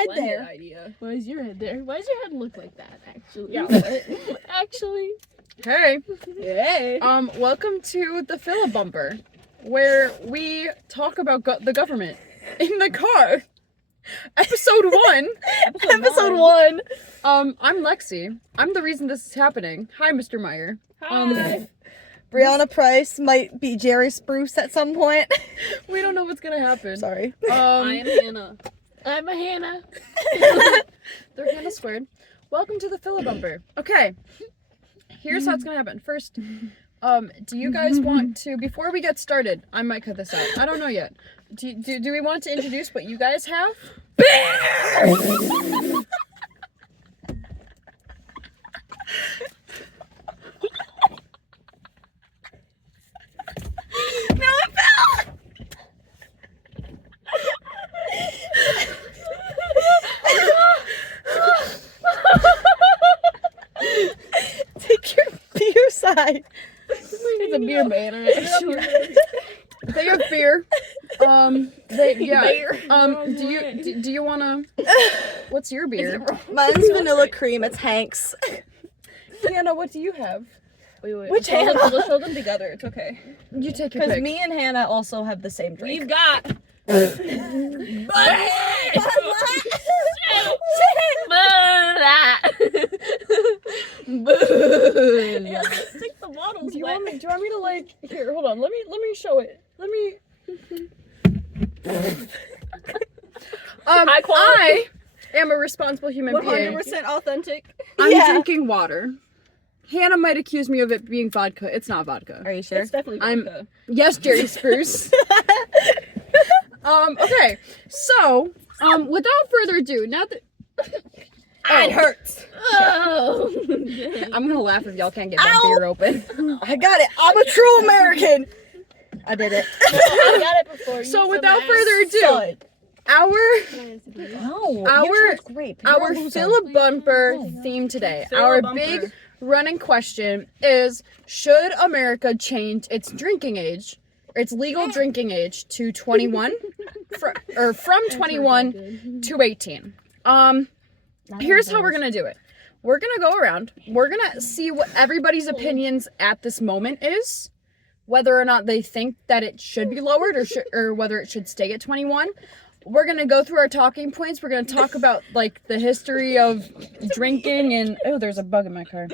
head there? Idea. Why is your head there? Why does your head look like that, actually? Yeah. Actually. Hey. Hey. Welcome to the Filibumper, where we talk about the government in the car. Episode 1. Episode 1. I'm Lexi. I'm the reason this is happening. Hi, Mr. Meyer. Hi. Brianna Price might be Jerry Spruce at some point. We don't know what's gonna happen. Sorry. I am Hannah. I'm a Hannah. They're Hannah squared. Welcome to the Filibumper. Okay. Here's how it's gonna happen. First, do you guys want to, before we get started, I might cut this out. I don't know yet. Do we want to introduce what you guys have? No, it fell! Take your beer side. It's a beer banner, actually. They have beer. Do you wanna? What's your beer? Mine's vanilla cream. It's Hank's. Hannah, what do you have? Wait. Which Hannah? We'll show them together. It's okay. You take your Because pick. me and Hannah also have the same drink. We've got. Stick the bottles. Do you want me to like? Here, hold on. Let me show it. Let me. High quality. I am a responsible human being. 100% authentic. I'm Yeah. drinking water. Hannah might accuse me of it being vodka. It's not vodka. Are you sure? It's definitely I'm- vodka. Yes, Jerry Spruce. Okay. So, without further ado, now that It hurts. Oh. I'm gonna laugh if y'all can't get that beer open. I got it. I'm a true American. I did it. I got it before. So, without further ado, our No. Our- great. our Filibumper theme today. Our big running question is: should America change its drinking age, or its legal drinking age, to 21, from 21 to 18? Here's how we're gonna do it. We're gonna go around. We're gonna see what everybody's opinions at this moment is, whether or not they think that it should be lowered or whether it should stay at 21. We're gonna go through our talking points. We're gonna talk about like the history of drinking and there's a bug in my car.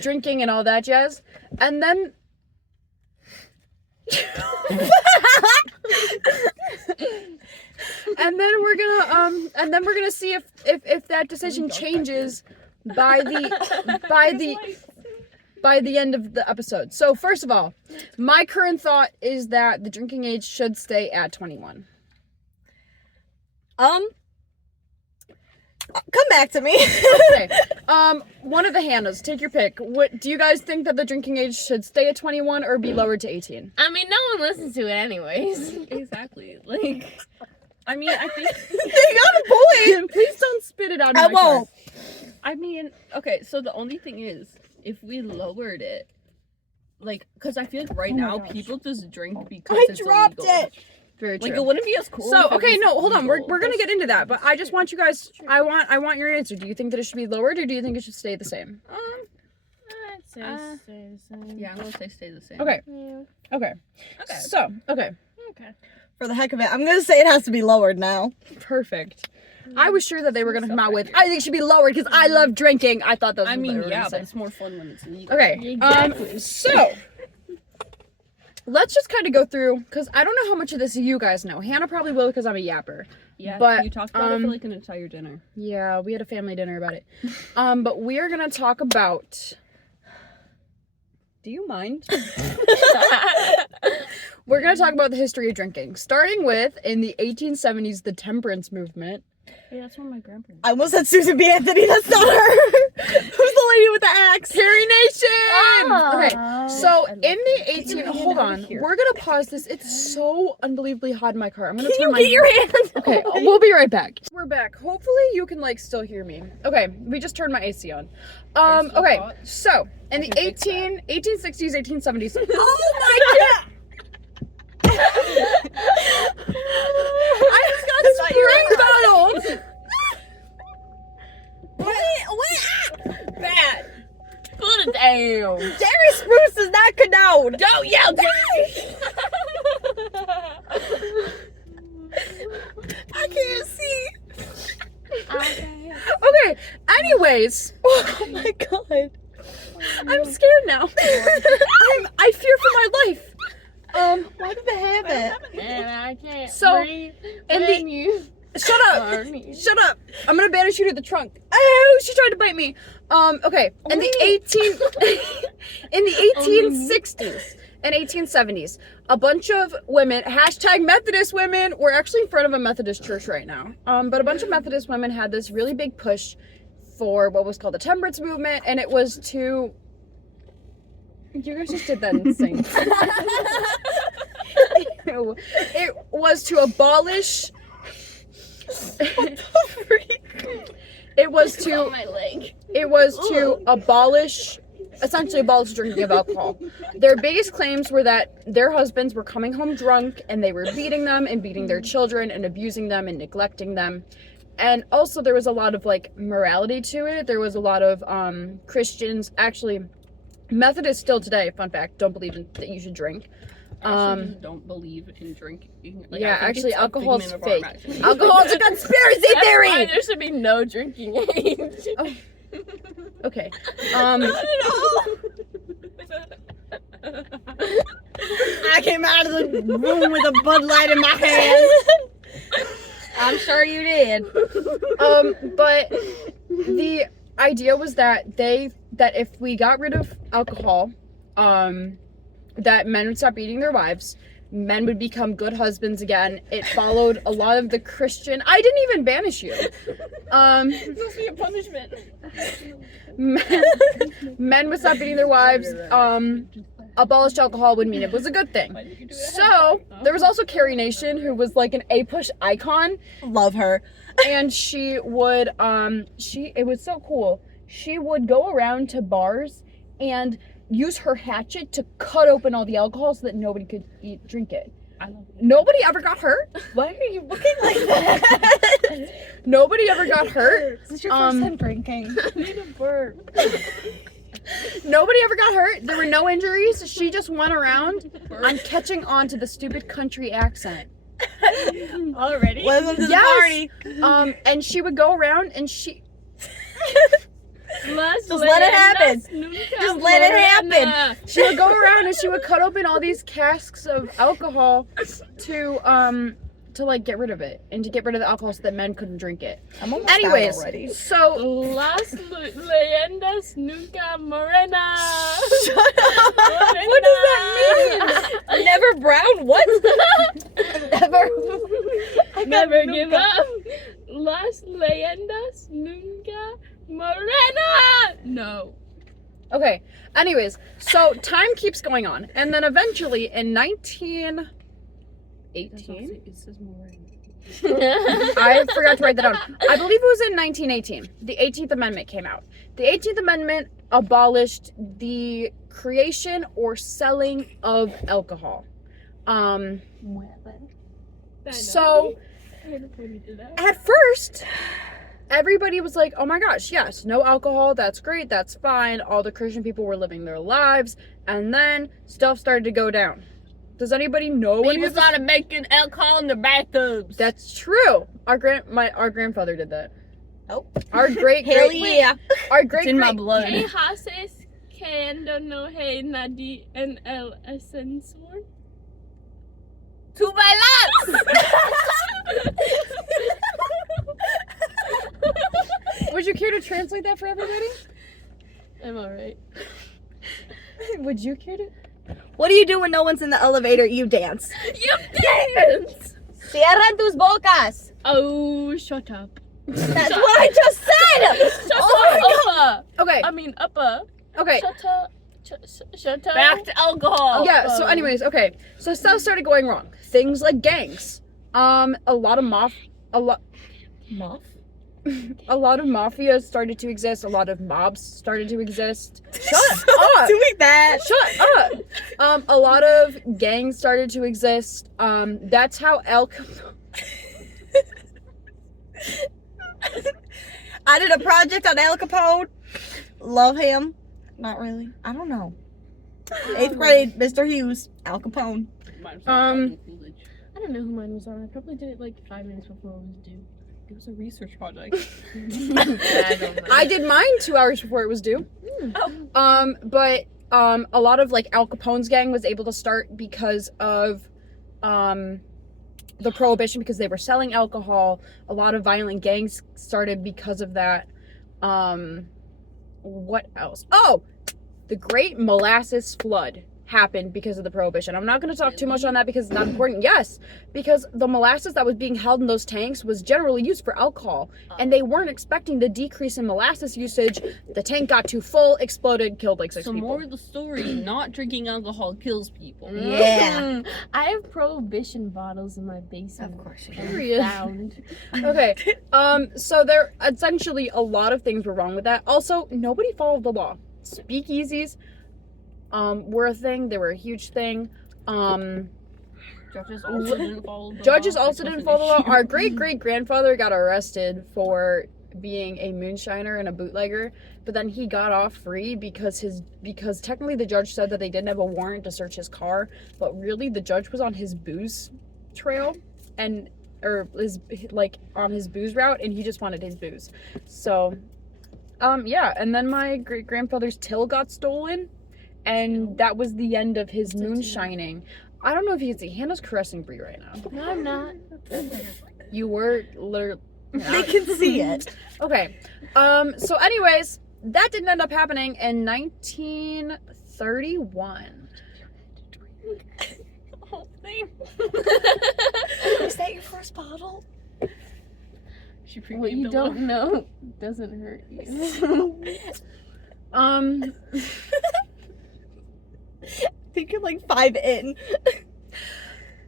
Drinking and all that jazz, and then. And then we're gonna see if that decision changes by the end of the episode. So first of all, my current thought is that the drinking age should stay at 21. Come back to me. Okay. One of the Hannahs, take your pick. What do you guys think that the drinking age should stay at 21 or be lowered to 18? I mean, no one listens to it anyways. Exactly. Like, I mean, I think. They got a point. Please don't spit it out in I my car. won't. I mean, okay. So the only thing is, if we lowered it, like, because I feel like right now people just drink because I it's dropped illegal. it. Very true. Like, it wouldn't be as cool. So if it okay, was no, hold on. legal. We're gonna get into that, but I just want you guys. I want your answer. Do you think that it should be lowered, or do you think it should stay the same? I'd say stay the same. Yeah, I'm gonna say stay the same. Okay. Yeah. Okay. Okay. So okay. Okay. For the heck of it, I'm gonna say it has to be lowered now. Perfect. I was sure that they were gonna come out with. I think it should be lowered because I love drinking. I thought that was. I what they mean, were gonna yeah, say. but it's more fun when it's legal. Okay. Exactly. So let's just kind of go through because I don't know how much of this you guys know. Hannah probably will because I'm a yapper. Yeah, But, you talked about it for like an entire dinner. Yeah, we had a family dinner about it. But we are gonna talk about. Do you mind? We're gonna talk about the history of drinking, starting with in the 1870s, the temperance movement. Yeah, that's what my grandpa did. I almost said Susan B. Anthony. That's not her. Who's the lady with the axe? Carrie Nation! Ah. Okay, so in the 18... Hold on. We're gonna pause this. It's so unbelievably hot in my car. I'm gonna turn my... Get your hand. Okay, we'll be right back. We're back. Hopefully you can, like, still hear me. Okay, we just turned my AC on. Okay, so, in the 1860s, 1870s... Oh my god! I just got spring bottles! Damn. Jerry Spruce is not condoned. Don't yell, Jerry. I can't see. Okay. Anyways, Oh my god. I'm scared now. I fear for my life. Why did they have it? And I can't So, breathe in the- when you Shut up. are me. Shut up. I'm gonna banish you to the trunk. Oh, she tried to bite me. Okay. In the 1860s and 1870s, a bunch of women, #Methodist women, we're actually in front of a Methodist church right now. But a bunch of Methodist women had this really big push for what was called the temperance movement, and it was to. You guys just did that insane. It was to abolish. It was to my leg. It was to essentially abolish drinking of alcohol. Their biggest claims were that their husbands were coming home drunk and they were beating them and beating their children and abusing them and neglecting them. And also there was a lot of like morality to it. There was a lot of Christians, actually Methodists still today, fun fact, don't believe that you should drink. I just don't believe in drinking. Like, Yeah, I think actually, it's a alcohol's figment of our fake. imagination. Alcohol's a conspiracy That's why theory! there should be no drinking age. Okay. I came out of the room with a Bud Light in my hand. I'm sure you did. But the idea was that if we got rid of alcohol, that men would stop beating their wives, men would become good husbands again. It followed a lot of the Christian. I didn't even banish you. It's supposed to be a punishment. Men would stop beating their wives. Abolished alcohol would mean it was a good thing. So there was also Carrie Nation, who was like an A-push icon, Love her. and she would it was so cool. She would go around to bars and use her hatchet to cut open all the alcohol so that nobody could drink it. I love it. Nobody ever got hurt. Why are you looking like that? Nobody ever got hurt. This is your first time drinking. I need a burp. Nobody ever got hurt. There were no injuries. She just went around on catching on to the stupid country accent. Already? Welcome to the Yes. party. And she would go around and she Just let it happen. Just let it happen. She would go around and she would cut open all these casks of alcohol to like get rid of it and to get rid of the alcohol so that men couldn't drink it. I'm almost out Anyways, already. so Las leyendas nunca morena. Shut up. what does that mean? Never brown? What? Never. Never give up. Las leyendas nunca morena. No. Okay. Anyways, so time keeps going on, and then eventually in 1918, It says more. I forgot to write that down. I believe it was in 1918. The 18th Amendment came out. The 18th Amendment abolished the creation or selling of alcohol. So at first, everybody was like, oh my gosh, yes, no alcohol, that's great, that's fine. All the Christian people were living their lives, and then stuff started to go down. Does anybody know any People of this? started making alcohol in their bathtubs. That's true. Our grandfather did that. Oh. Our great Hell great yeah. our It's great in my great blood. ¿Qué haces que no hay nadie en el ascensor? To my laps. Would you care to translate that for everybody? I'm alright. Would you care to? What do you do when no one's in the elevator? You dance. You dance! Cierran tus bocas. Oh, shut up. That's what I just said. Shut Oh my up, upper. Okay. I mean, upper. Okay. Shut up. Shut up. Back to alcohol. Yeah, so anyways, okay. So stuff started going wrong. Things like gangs. A lot of Moth? a lot of mafia started to exist. A lot of mobs started to exist. Shut up. Doing that. Shut up. A lot of gangs started to exist. That's how Al Capone. I did a project on Al Capone. Love him. Not really. I don't know. 8th grade, Mr. Hughes, Al Capone. Coolidge. I don't know who mine was on. I probably did it like 5 minutes before it was due. It was a research project. I don't know. I did mine 2 hours before it was due. But a lot of like Al Capone's gang was able to start because of the prohibition, because they were selling alcohol. A lot of violent gangs started because of that. What else? Oh, the Great Molasses Flood happened because of the prohibition. I'm not going to talk too much on that because it's not important. Yes, because the molasses that was being held in those tanks was generally used for alcohol, and they weren't expecting the decrease in molasses usage. The tank got too full, exploded, killed like 6 So people. more of the story, not drinking alcohol kills people. Yeah. I have prohibition bottles in my basement. Of course you and do. Period. found. Okay, so there essentially a lot of things were wrong with that. Also, nobody followed the law. Speakeasies were a thing. They were a huge thing. Judges also didn't follow the Judges law. also Which was didn't an follow the law. issue. Our great-great-grandfather got arrested for being a moonshiner and a bootlegger, but then he got off free because technically the judge said that they didn't have a warrant to search his car, but really the judge was on his booze trail or on his booze route, and he just wanted his booze. So yeah, and then my great-grandfather's till got stolen, and that was the end of his moonshining. I don't know if you can see, Hannah's caressing Brie right now. No, I'm not. You were literally... They can see it. Okay. So anyways, that didn't end up happening in 1931. Oh, thank Is that your first bottle? She What pre-named you a don't little- know doesn't hurt you. I think you're like 5 in.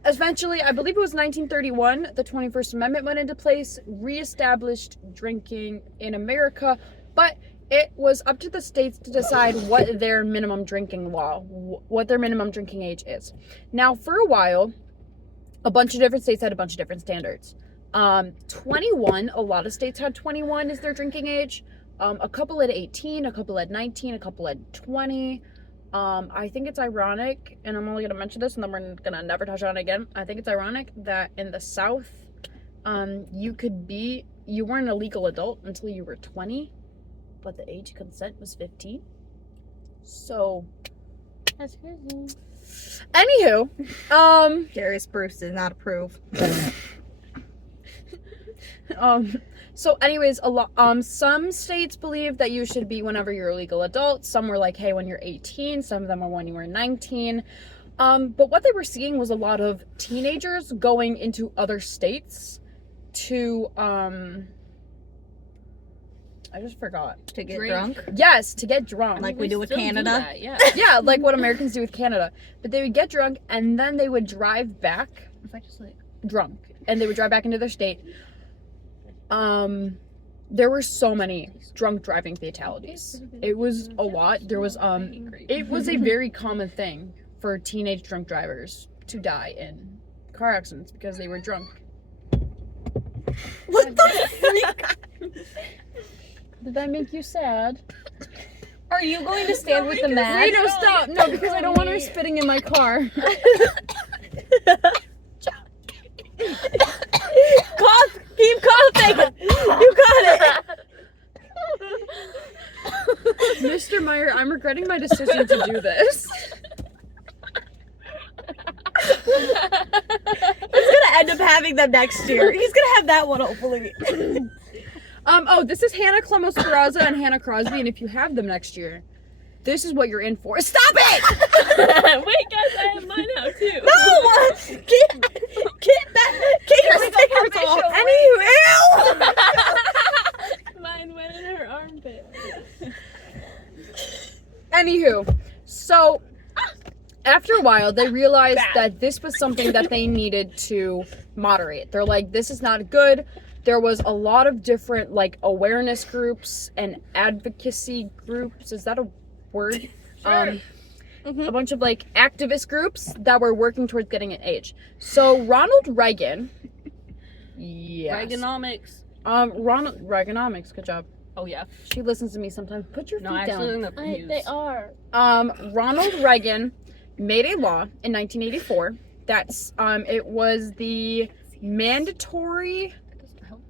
Eventually, I believe it was 1931, the 21st Amendment went into place, reestablished drinking in America, but it was up to the states to decide what their minimum drinking age is. Now, for a while, a bunch of different states had a bunch of different standards. 21, a lot of states had 21 as their drinking age. A couple had 18, a couple had 19, a couple had 20. I think it's ironic, and I'm only going to mention this and then we're going to never touch on it again. I think it's ironic that in the South, you weren't a legal adult until you were 20, but the age of consent was 15. So, That's crazy. anywho, Darius Bruce did not approve. So anyways, some states believe that you should be whenever you're a legal adult. Some were like, hey, when you're 18. Some of them are when you were 19. But what they were seeing was a lot of teenagers going into other states to, I just forgot. To get Drink. drunk. Yes, to get drunk. Like we do with still Canada. that, yeah. Yeah, like what Americans do with Canada. But they would get drunk and then they would drive back drunk. And they would drive back into their state. There were so many drunk driving fatalities. It was a lot. There was it was a very common thing for teenage drunk drivers to die in car accidents because they were drunk. What the freak? Did that make you sad? Are you going to stand with the mad? Wait, no, stop. No, because I don't want her spitting in my car. Cough! Keep coughing! You got it! Mr. Meyer, I'm regretting my decision to do this. He's gonna end up having them next year. He's gonna have that one, hopefully. Oh, this is Hannah Clemos Peraza and Hannah Crosby, and if you have them next year, this is what you're in for. Stop it! Wait, guys, I have mine out too. No! Get that! Get your stickers off! Anywho! Mine went in her armpit. Anywho, so after a while, they realized that this was something that they needed to moderate. They're like, this is not good. There was a lot of different, like, awareness groups and advocacy groups. Is that a word? A bunch of, like, activist groups that were working towards getting an age. So Ronald Reagan. Yes. Reaganomics. Reaganomics, good job. Oh yeah. She listens to me sometimes. Put your feet No, I actually down. think that views. They are. Ronald Reagan made a law in 1984 that's it was the mandatory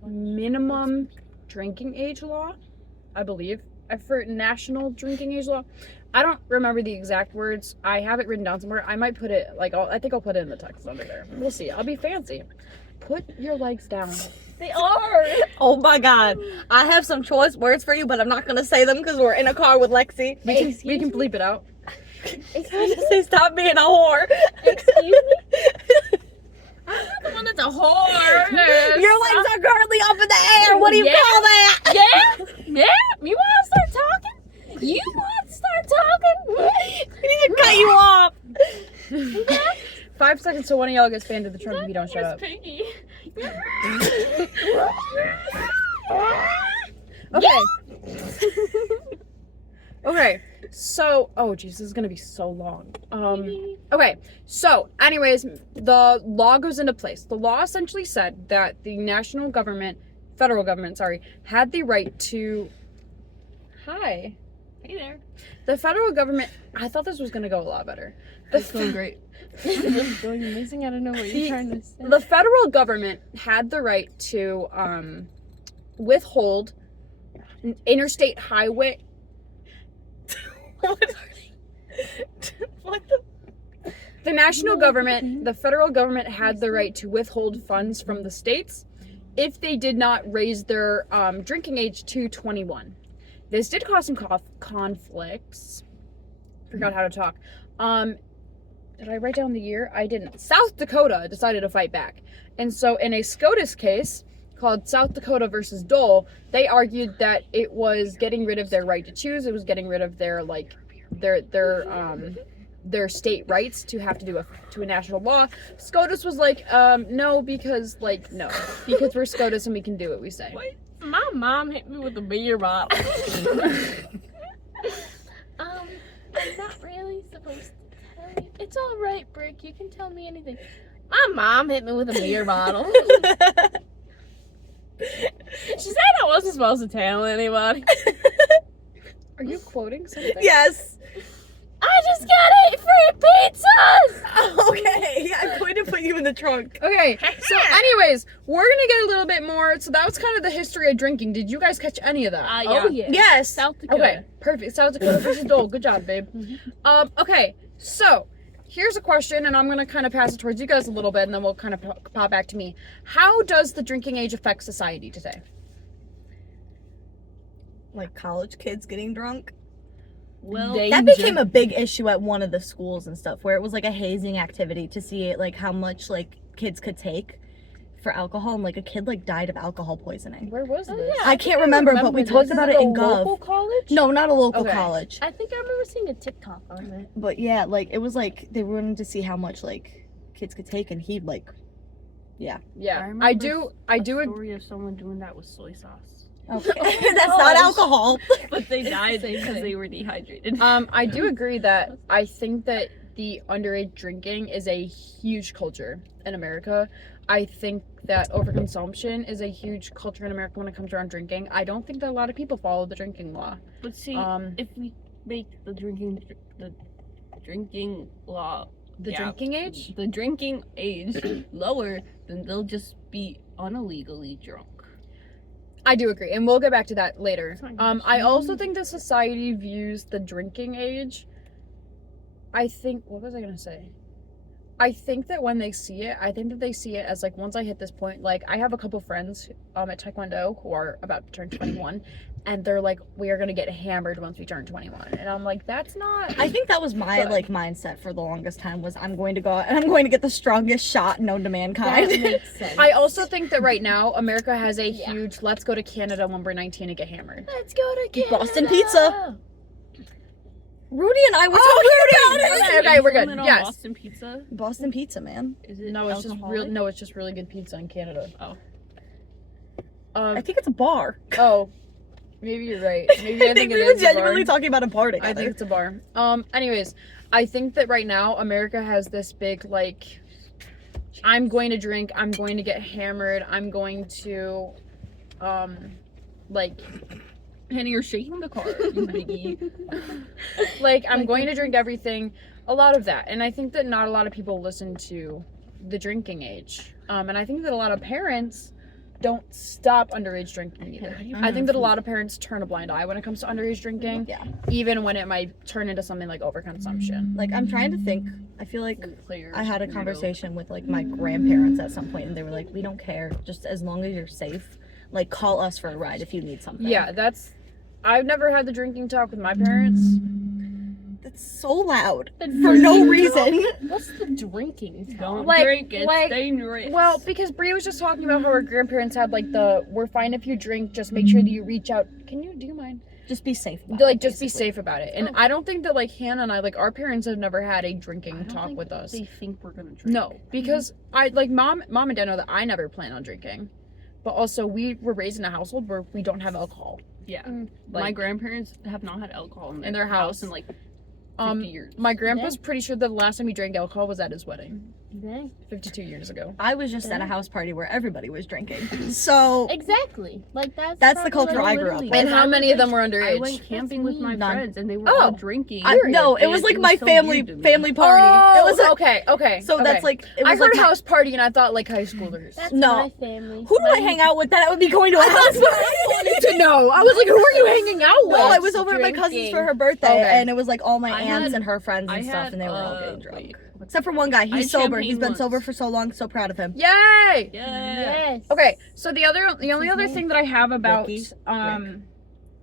minimum drinking age law, I believe, for national drinking age law. I don't remember the exact words. I have it written down somewhere. I might put it I think I'll put it in the text under there. We'll see. I'll be fancy. Put your legs down. They are. Oh my god. I have some choice words for you, but I'm not gonna say them because we're in a car with Lexi. We can bleep it out. I just say stop being a whore. Excuse me? I'm not the one that's a whore. Your legs are currently up in the air. What do you Yeah. call that? Yeah? Yeah? You want to start talking? You want to start talking? We need to cut you off. 5 seconds till one of y'all gets banned to the trunk if you don't shut up. Piggy. Okay. Okay. So, oh jeez, this is gonna be so long. Okay. So, anyways, the law goes into place. The law essentially said that the federal government, had the right to. Hi. Hey there. The federal government. I thought this was gonna go a lot better. That's going great. Going amazing. I don't know what you're trying to say. The federal government had the right to withhold interstate highway. What the? The national government, the federal government had the right to withhold funds from the states if they did not raise their drinking age to 21. This did cause some conflicts. Forgot how to talk. Did I write down the year? I didn't. South Dakota decided to fight back. And so in a SCOTUS case called South Dakota versus Dole, they argued that it was getting rid of their right to choose. It was getting rid of their their state rights to have to do to a national law. SCOTUS was like, no, because we're SCOTUS and we can do what we say. My mom hit me with a beer bottle. I'm not really supposed to tell you. It's all right, Brick. You can tell me anything. My mom hit me with a beer bottle. She said I wasn't supposed to tell anybody. Are you quoting something? Yes. I just got 8 free pizzas! Okay. I'm going to put you in the trunk. Okay, so anyways, we're gonna get a little bit more. So that was kind of the history of drinking. Did you guys catch any of that? Yeah. Oh, yeah. Yes. South Dakota. Okay, perfect. South Dakota versus Dole. Good job, babe. Okay, so here's a question, and I'm gonna kind of pass it towards you guys a little bit, and then we'll kind of pop back to me. How does the drinking age affect society today? Like college kids getting drunk. Well, That became a big issue at one of the schools and stuff, where it was like a hazing activity to see like how much like kids could take for alcohol, and like a kid like died of alcohol poisoning. Where was this? yeah. I can't remember, but we talked about it in Local Gov. college? No, not a local Okay. college. I think I remember seeing a TikTok on it. But yeah, like it was like they wanted to see how much like kids could take, and he like, yeah. Yeah, remember I do. a story of someone doing that with soy sauce. Okay, that's not alcohol. But they died because they were dehydrated. I do agree that I think that the underage drinking is a huge culture in America. I think that overconsumption is a huge culture in America when it comes around drinking. I don't think that a lot of people follow the drinking law. But see, if we make the drinking law, Drinking age? the drinking age lower, then they'll just be unillegally drunk. I do agree, and we'll get back to that later. Fine. I also think that society views the drinking age. What was I gonna say? I think that when they see it, they see it as like, once I hit this point, like I have a couple friends at Taekwondo who are about to turn 21, and they're like, we are gonna get hammered once we turn 21, and I'm like, that's not. I think that was my Good. like mindset for the longest time, was I'm going to go out and I'm going to get the strongest shot known to mankind. That makes sense. I also think that right now America has a huge let's go to Canada when we're 19 and get hammered. Let's go to Canada. Boston pizza. Rudy and I were talking about it. Okay, we're good. Anyone on Yes. Boston pizza? Boston pizza, man. Is it No, it's alcoholic? just really good pizza in Canada. Oh. I think it's a bar. Oh, maybe you're right. Maybe I think we it were is a bar. genuinely talking about a bar together. I think it's a bar. Anyways, I think that right now America has this big like, I'm going to drink, I'm going to get hammered, I'm going to, like, Hannah, you're shaking the car, you biggie. Like, I'm going to drink everything. A lot of that. And I think that not a lot of people listen to the drinking age. And I think that a lot of parents don't stop underage drinking either. I think that a lot of parents turn a blind eye when it comes to underage drinking. Yeah. Even when it might turn into something like overconsumption. Like, I'm trying to think. I feel like I had a conversation with, like, my grandparents at some point, and they were like, we don't care. Just as long as you're safe. Like, call us for a ride if you need something. Yeah, I've never had the drinking talk with my parents. That's so loud. The For no drinking reason. What's the drinking talk? Don't Like- drink, it's like- dangerous. Well, because Brie was just talking about how her grandparents had like we're fine if you drink, just make sure that you reach out. Do you mind? Just be safe about Like, it, just be basically. safe about it. And I don't think that like Hannah and I, like our parents have never had a drinking talk with us. They think we're gonna drink. No, because I like mom and dad know that I never plan on drinking. But also we were raised in a household where we don't have alcohol. Yeah. Mm. My Like, grandparents have not had alcohol in In their house. in like 50 years. my grandpa's pretty sure that the last time he drank alcohol was at his wedding. Dang. 52 years ago. I was just at a house party where everybody was drinking. So Exactly. Like that's the probably, culture like, I grew up literally- with. And how many of them were I underage? went camping with my None. friends and they were Oh. all drinking. No, it was And like it my so family weird to me. party. It was okay. so that's like it was I heard like my- house party and I thought like high schoolers. That's No. my family. Who do I hang out with that I would be going to a house That's what I wanted to know. I was like, who are you hanging out with? No, I was over at my cousin's Drinking. for her birthday, Okay. and it was like all my I aunts had- and her friends I and stuff, had, and they were all getting drunk. wait, what's Except for one guy, I he's had sober. He's champagne been once. sober for so long. So proud of him. Yay! Yeah. Yes. Okay, so the only his other name? thing that I have about Ricky?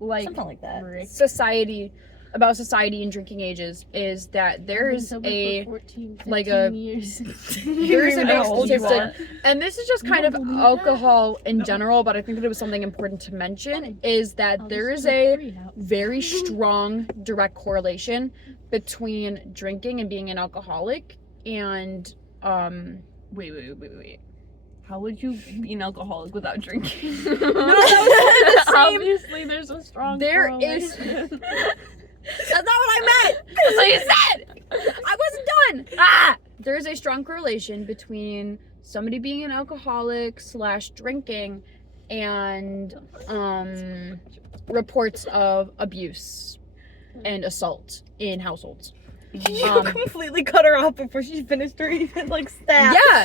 like Something like that. society and drinking ages is that there is a like a- years. there's a even know big how old you statistic, and this is just kind of alcohol in general, but I think that it was something important to mention is that there is a very strong direct correlation between drinking and being an alcoholic and Wait. How would you be an alcoholic without drinking? Obviously, there's a strong. there is correlation. That's not what I meant. That's what you said. I wasn't done. There is a strong correlation between somebody being an alcoholic / drinking and reports of abuse and assault in households. You completely cut her off before she finished her even like stat. Yeah,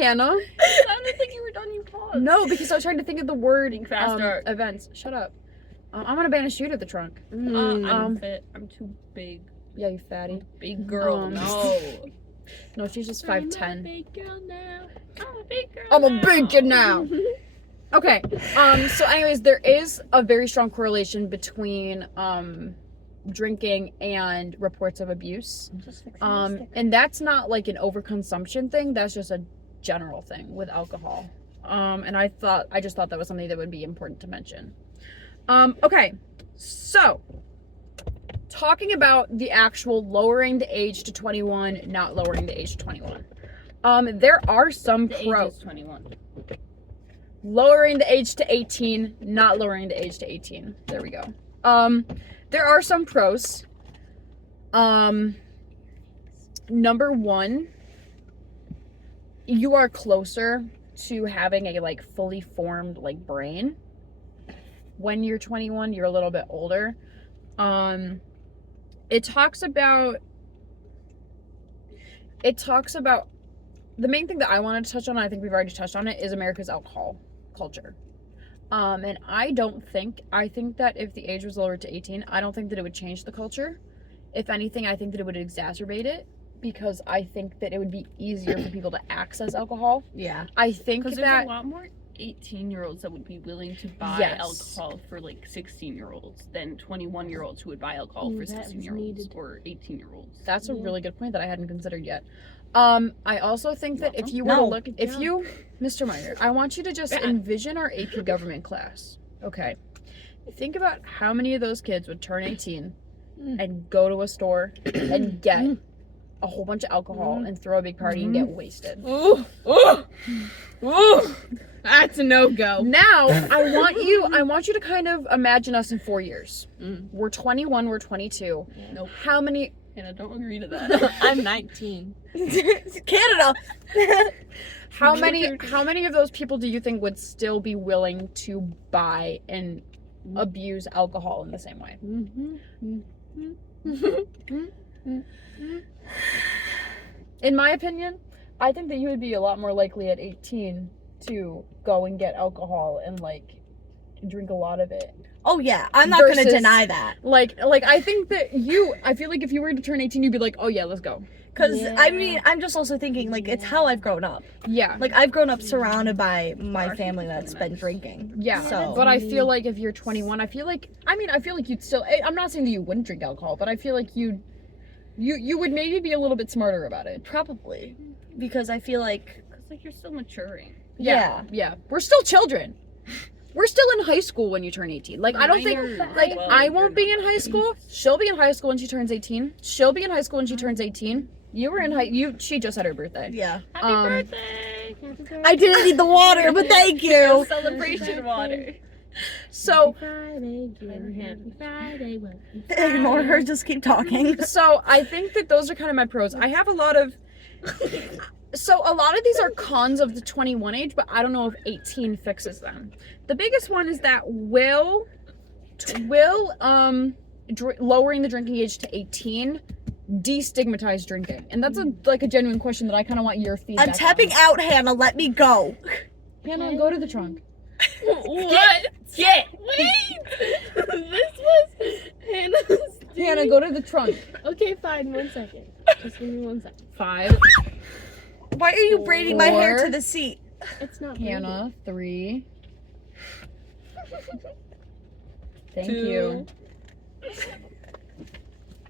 Hannah. I don't think you were done. You paused. No, because I was trying to think of the word Think faster. events. Shut up. I'm gonna banish you to the trunk. I'm fit. I'm too big. Yeah, you fatty. Big girl. No, she's just I'm a 5'10". big girl now. I'm a big girl. I'm a big kid now. Okay. So anyways, there is a very strong correlation between drinking and reports of abuse. And that's not like an overconsumption thing, that's just a general thing with alcohol. And I just thought that was something that would be important to mention. Okay. So talking about the actual lowering the age to 21, not lowering the age to 21. There are some The age pros. is 21. Lowering the age to 18, not lowering the age to 18. There we go. There are some pros. Number one, you are closer to having a like fully formed like brain. When you're 21, you're a little bit older. It talks about the main thing that I wanted to touch on, I think we've already touched on it, is America's alcohol culture. And I think that if the age was lowered to 18, I don't think that it would change the culture. If anything, I think that it would exacerbate it, because I think that it would be easier for people to access alcohol. Yeah. I think Because there's that a lot more 18-year-olds that would be willing to buy Yes. alcohol for like 16-year-olds than 21-year-olds who would buy alcohol Ooh, for that was 16-year-olds needed. or 18-year-olds. that's a Yeah. really good point that I hadn't considered yet. I also think that if you were to No. look, if you, Mr. Meyer, I want you to just envision our AP government class. Okay. Think about how many of those kids would turn 18 and go to a store and get a whole bunch of alcohol and throw a big party and get wasted. Ooh. That's a no-go. Now, I want you to kind of imagine us in 4 years. We're 21, we're 22. Nope. How many And I don't agree to that. I'm 19. Canada. how many of those people do you think would still be willing to buy and abuse alcohol in the same way. In my opinion, I think that you would be a lot more likely at 18 to go and get alcohol and like drink a lot of it. Oh yeah, I'm not gonna Versus- deny that. Like I think that I feel like if you were to turn 18, you'd be like, oh yeah, let's go. Because I mean, I'm just also thinking like it's how I've grown up. Yeah. Like I've grown up surrounded by my family that's been drinking. Yeah. So. But I feel like if you're 21, I feel like you'd still, I'm not saying that you wouldn't drink alcohol, but I feel like you would maybe be a little bit smarter about it. Probably. Because I feel like you're still maturing. Yeah. Yeah. We're still children. We're still in high school when you turn 18. Like, I don't think, like, I won't be in high school. She'll be in high school when she turns 18. She'll be in high school when she turns 18. You were in she just had her birthday. Yeah. Happy birthday! I didn't need the water, but thank you. Celebration water. So, Friday, happy Friday. Ignore her, just keep talking. so I think that those are kind of my pros. I have a lot of these are cons of the 21 age, but I don't know if 18 fixes them. The biggest one is that will lowering the drinking age to 18 destigmatize drinking? And that's a genuine question that I kind of want your feedback I'm tapping out, Hannah. Let me go. Hannah, go to the trunk. What? Get! Wait! This was Hannah's. Hannah, go to the trunk. Okay, fine, 1 second. Just give me 1 second. 5. Why are you braiding my hair 4. to the seat? It's not Hannah, 3. Thank 2. you.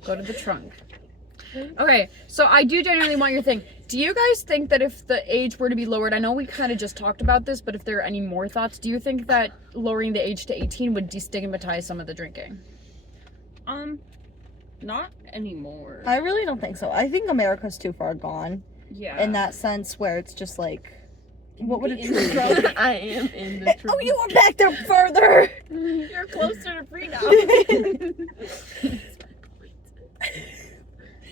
Go to the trunk. Okay, so I do genuinely want your thing. Do you guys think that if the age were to be lowered, I know we kind of just talked about this, but if there are any more thoughts, do you think that lowering the age to 18 would destigmatize some of the drinking? Not anymore. I really don't think so. I think America's too far gone Yeah. in that sense where it's just like, what would it In the truly trunk. I am in the trunk. Oh, you were back there further. You're closer to free now.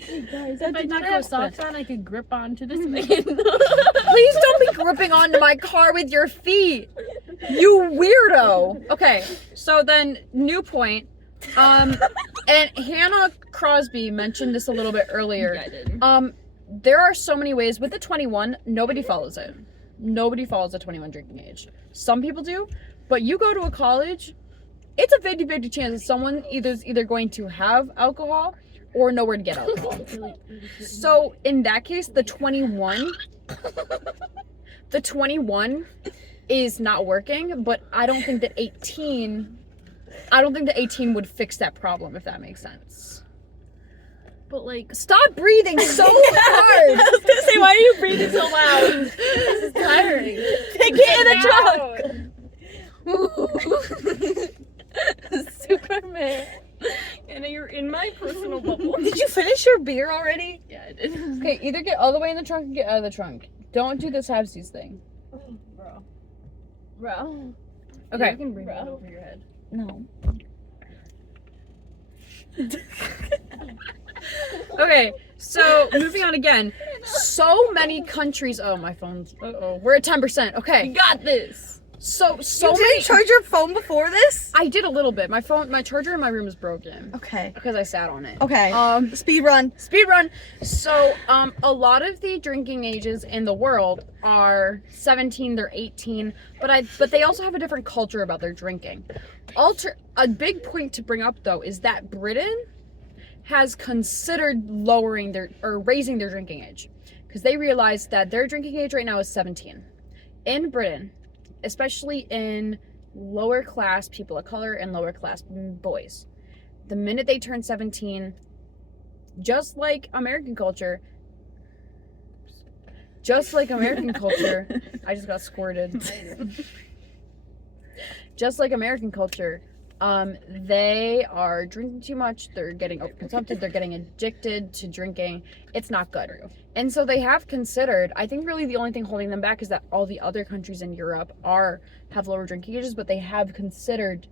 Hey guys, If I if I did didn't have have socks on, I could grip onto this thing. Please don't be gripping onto my car with your feet. You weirdo. Okay, so then new point. And Hannah Crosby mentioned this a little bit earlier. Yeah, I did. There are so many ways with the 21, nobody follows it. Nobody follows the 21 drinking age. Some people do, but you go to a college, it's a 50-50 chance that someone is either going to have alcohol or know where to get alcohol. So in that case, the 21 is not working, but I don't think that 18 would fix that problem, if that makes sense. But like, Stop breathing so hard. I was gonna say, why are you breathing so loud? this is tiring. Take it in the trunk. Superman. And you're in my personal bubble. Did you finish your beer already? Yeah, I did. Okay, either get all the way in the trunk or get out of the trunk. Don't do this halvesies thing. Bro. Okay. You can bring that over your head. No. Okay, so moving on again. So many countries. Oh, my phone's. We're at 10%. You Okay. got this. So You many. didn't charge your phone before this? I did a little bit. My charger in my room is broken Okay. because I sat on it. Okay. Speed run. Speed run. So, a lot of the drinking ages in the world are 17, they're 18, but they also have a different culture about their drinking. A big point to bring up though is that Britain has considered raising their drinking age because they realized that their drinking age right now is 17. In Britain, especially in lower class people of color and lower class boys, the minute they turn 17, just like American culture, I just got squirted. Just like American culture, they are drinking too much, they're getting overconsumptive, they're getting addicted to drinking. It's not good. And so they have considered, I think really the only thing holding them back is that all the other countries in Europe have lower drinking ages, but they have considered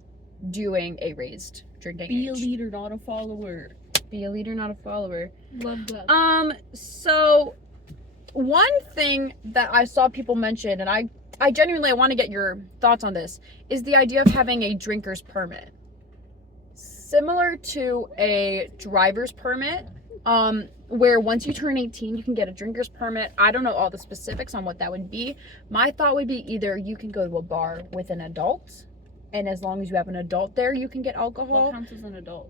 doing a raised drinking Be a age. leader, not a follower. Be a leader, not a follower. Love that. So one thing that I saw people mention, and I I genuinely want to get your thoughts on this, is the idea of having a drinker's permit. Similar to a driver's permit, where once you turn 18, you can get a drinker's permit. I don't know all the specifics on what that would be. My thought would be either you can go to a bar with an adult, and as long as you have an adult there, you can get alcohol. What counts as an adult?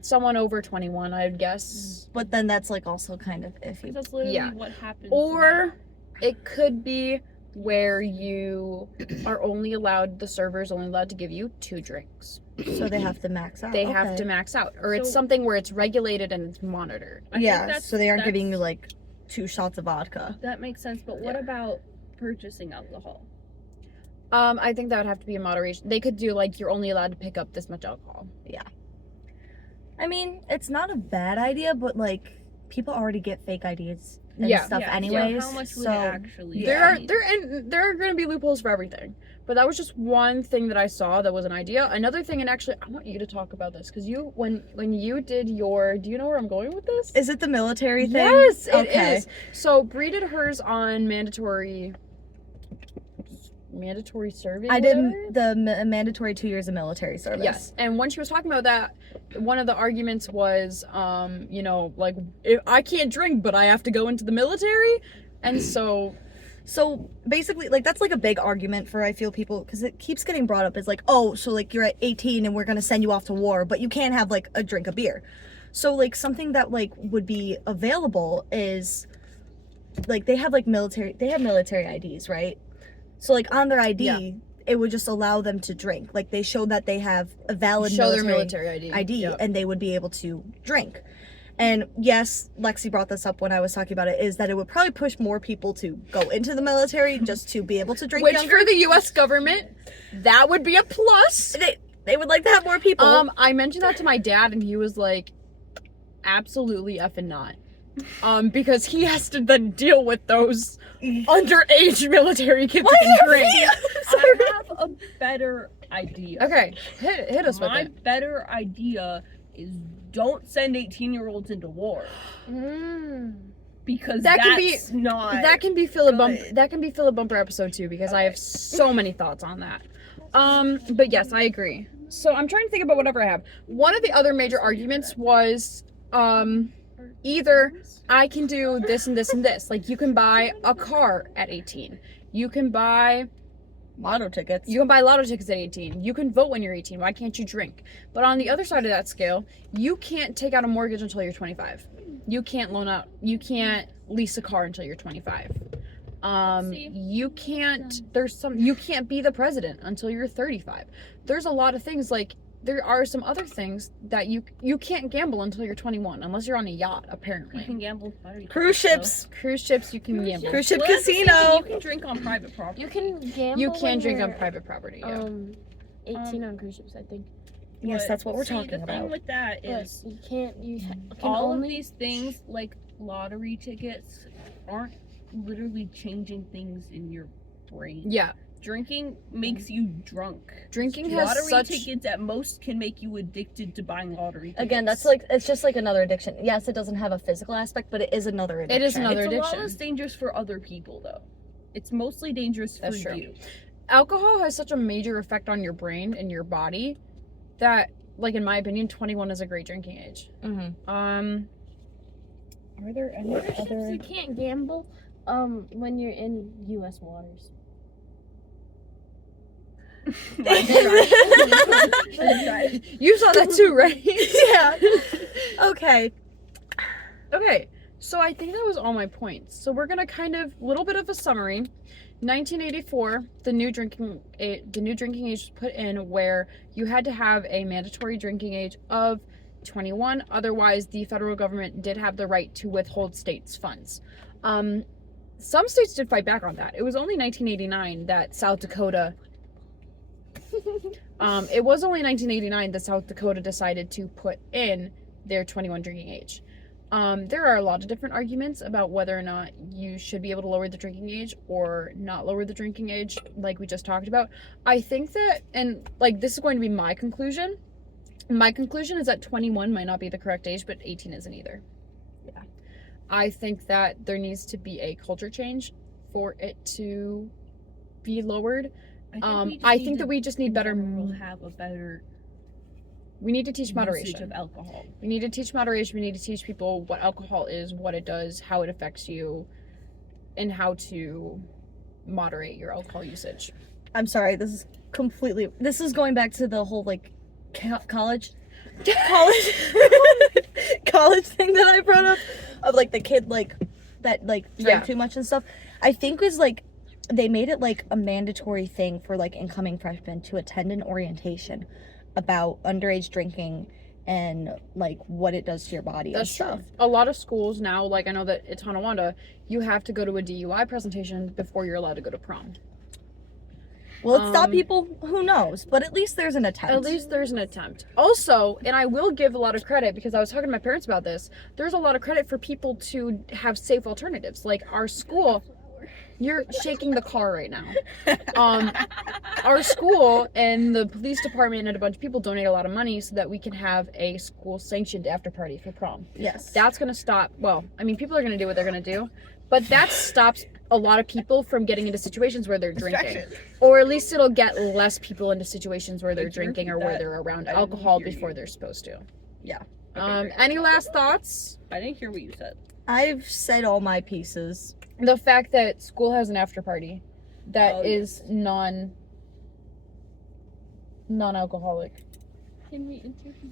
Someone over 21, I would guess. But then that's like also kind of iffy. That's literally Yeah. what happens. Or it could be where you are only allowed, the server's only allowed to give you 2 drinks. So they have to max out. They have Okay. to max out. Or it's So- something where it's regulated and it's monitored. I think Yeah, that's- so they aren't giving you that's- like 2 shots of vodka. That makes sense, but what about purchasing alcohol? I think that would have to be in moderation. They could do like, you're only allowed to pick up this much alcohol. I mean, it's not a bad idea, but like people already get fake IDs and Yeah. stuff Yeah, anyways. how much would so it actually Yeah. be? There are going to be loopholes for everything. But that was just one thing that I saw that was an idea. Another thing, and actually I want you to talk about this, because you, when you did your, do you know where I'm going with this? Is it the military thing? Yes, it Okay. is. So Bree did hers on mandatory serving. I did whatever? the mandatory 2 years of military service. Yes, and when she was talking about that, one of the arguments was, you know, like, if I can't drink, but I have to go into the military, and so So basically, like that's like a big argument for I feel people because it keeps getting brought up as like, oh, so like you're at 18 and we're gonna send you off to war, but you can't have like a drink of beer. So like something that like would be available is like they have military IDs, right? So like on their ID, Yeah. it would just allow them to drink. Like they show that they have a valid show their military ID. Yep. and they would be able to drink. And yes, Lexi brought this up when I was talking about it, is that it would probably push more people to go into the military just to be able to drink Which younger. for the U.S. government, that would be a plus. They would like to have more people. I mentioned that to my dad, and he was like, absolutely effing not. Because he has to then deal with those underage military kids who can drink. I have a better idea. Okay, hit us with My it. better idea is don't send 18-year-olds into war. Because That that's can be- not... That can be Filibumper episode 2, because I have so many thoughts on that. But yes, I agree. So I'm trying to think about whatever I have. One of the other major arguments was, either I can do this and this and this. Like, you can buy a car at 18. You can buy Lotto tickets. lotto tickets at 18. You can vote when you're 18. Why can't you drink? But on the other side of that scale, you can't take out a mortgage until you're 25. You can't lease a car until you're 25. You can't be the president until you're 35. There's a lot of things, like, there are some other things that you can't gamble until you're 21, unless you're on a yacht, apparently. You can gamble. Cruise ships. Cruise ships, you can gamble. Cruise ship Well, that's the same casino. thing. You can drink on private property. You can gamble. You can when drink on you're, private property, yeah. 18 on cruise ships, I think. Yes, But that's what we're see, talking the thing about. with that But is you can't. You can all of only. these things, like lottery tickets, aren't literally changing things in your brain. Yeah. Drinking makes you drunk. Drinking has Lottery such... tickets at most can make you addicted to buying lottery tickets. Again, that's like it's just like another addiction. Yes, it doesn't have a physical aspect, but it is another addiction. It is another it's a lot addiction. less dangerous for other people, though. It's mostly dangerous That's for true. you. Alcohol has such a major effect on your brain and your body that, like, in my opinion, 21 is a great drinking age. Mm-hmm. Are there any Cruise ships, other... you can't gamble. When you're in U.S. waters. You saw that too, right? Yeah. Okay. Okay, so I think that was all my points. So we're gonna kind of, little bit of a summary. 1984, the new drinking age was put in, where you had to have a mandatory drinking age of 21. Otherwise, the federal government did have the right to withhold states' funds. Some states did fight back on that. It was only 1989 that South Dakota. It was only 1989 that South Dakota decided to put in their 21 drinking age. There are a lot of different arguments about whether or not you should be able to lower the drinking age or not lower the drinking age, like we just talked about. I think that, and like this is going to be my conclusion. My conclusion is that 21 might not be the correct age, but 18 isn't either. Yeah. I think that there needs to be a culture change for it to be lowered. I I think that we just need better. We'll have a better We need to teach usage moderation. of alcohol. We need to teach moderation. We need to teach people what alcohol is, what it does, how it affects you, and how to moderate your alcohol usage. I'm sorry, this is going back to the whole like college college thing that I brought up of like the kid like that like drank Yeah. too much and stuff. I think was like they made it like a mandatory thing for like incoming freshmen to attend an orientation about underage drinking and like what it does to your body and That's stuff. true. A lot of schools now, like I know that at Tonawanda, you have to go to a DUI presentation before you're allowed to go to prom. Will it stop people? Who knows? But at least there's an attempt. At least there's an attempt. Also, and I will give a lot of credit because I was talking to my parents about this, there's a lot of credit for people to have safe alternatives. Like our school, you're shaking the car right now. Our school and the police department and a bunch of people donate a lot of money so that we can have a school sanctioned after party for prom. Yes. That's going to stop, well, I mean, people are going to do what they're going to do, but that stops a lot of people from getting into situations where they're drinking. Or at least it'll get less people into situations where they're drinking or where they're around alcohol before they're supposed to. Yeah. Any last thoughts? I didn't hear what you said. I've said all my pieces. The fact that school has an after party that is non-alcoholic. Can we interview?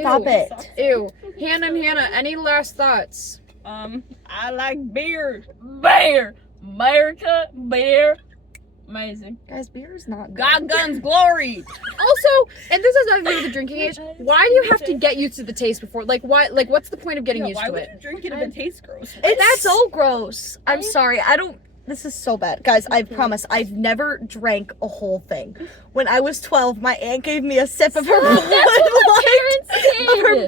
Stop it. Ew. Hannah, any last thoughts? I like beer. Beer. America. Beer. Amazing. Guys, beer is not good. God, guns, glory. Also, and this has nothing to do with the drinking age, why do you have to get used to the taste before? Like, why? Like, what's the point of getting used why to would it? you drink it if it tastes gross? It's so gross. I'm sorry. This is so bad. Guys, I promise, I've never drank a whole thing. When I was 12, my aunt gave me a sip of her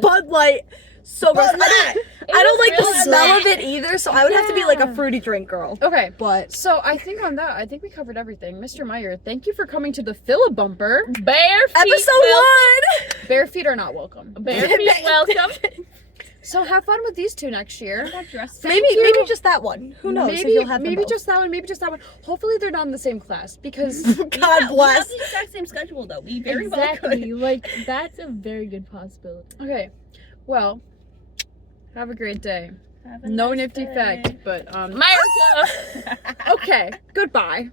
Bud Light. So gross. I don't like the smell of it either, so I would have to be like a fruity drink girl. Okay, But so I think on that, I think we covered everything. Mr. Meyer, thank you for coming to the Filibumper. Bare feet. episode 1! Bare feet are not welcome. Bare feet welcome. So have fun with these two next year. Maybe just that one. Who knows if you'll have them maybe both. just that one, maybe just that one. Hopefully they're not in the same class because God We have bless. the exact same schedule though. We very well could. Exactly. Like that's a very good possibility. okay. Well, have a great day. No nifty fact, but America. okay. Goodbye.